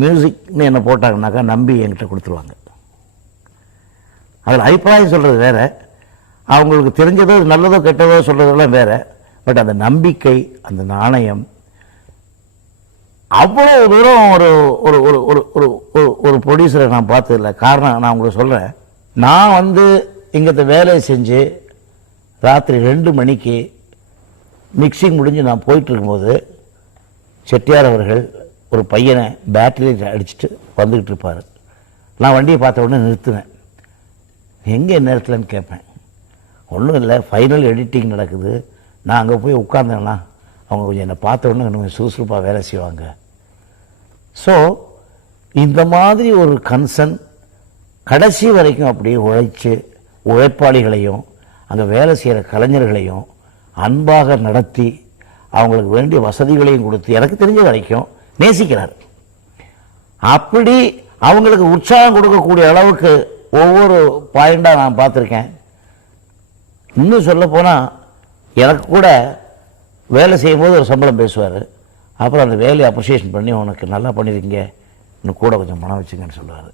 மியூசிக்னு என்ன போட்டாங்கன்னாக்கா நம்பி என்கிட்ட கொடுத்துருவாங்க. அதில் அபிப்பிராயம் சொல்கிறது வேறு, அவங்களுக்கு தெரிஞ்சதோ நல்லதோ கெட்டதோ சொல்கிறதெல்லாம் வேறு. பட் அந்த நம்பிக்கை, அந்த நாணயம் அவ்வளோ தூரம் ஒரு ஒரு ஒரு ஒரு ஒரு ஒரு ப்ரொடியூசரை நான் பார்த்ததில்ல. காரணம் நான் உங்களுக்கு சொல்கிறேன். நான் இங்கே வேலையை செஞ்சு ராத்திரி 2 மணிக்கு மிக்சிங் முடிஞ்சு நான் போயிட்டு இருக்கும்போது செட்டியார் அவர்கள் ஒரு பையனை பேட்டரியில் அடிச்சுட்டு வந்துக்கிட்டு இருப்பார். நான் வண்டியை பார்த்த உடனே நிறுத்துவேன். எங்கே நேரத்தில்னு கேட்பேன். ஒன்றும் இல்லை, ஃபைனல் எடிட்டிங் நடக்குது, நான் அங்கே போய் உட்கார்ந்தேன்னா அவங்க கொஞ்சம் என்னை பார்த்த உடனே கொஞ்சம் சுறுசுறுப்பாக வேலை செய்வாங்க. ஸோ இந்த மாதிரி ஒரு கன்சர்ன் கடைசி வரைக்கும் அப்படியே உழைப்பாளிகளையும் அங்கே வேலை செய்கிற கலைஞர்களையும் அன்பாக நடத்தி அவங்களுக்கு வேண்டிய வசதிகளையும் கொடுத்து எனக்கு தெரிஞ்ச வரைக்கும் நேசிக்கிறார். அப்படி அவங்களுக்கு உற்சாகம் கொடுக்கக்கூடிய அளவுக்கு ஒவ்வொரு பாயிண்டாக நான் பார்த்துருக்கேன். இன்னும் சொல்ல போனால் எனக்கு கூட வேலை செய்யும்போது ஒரு சம்பளம் பேசுவார். அப்புறம் அந்த வேலையை அப்ரிசியேஷன் பண்ணி உனக்கு நல்லா பண்ணியிருக்கீங்க, இன்னும் கூட கொஞ்சம் பணம் வச்சுங்கன்னு சொல்லுவார்.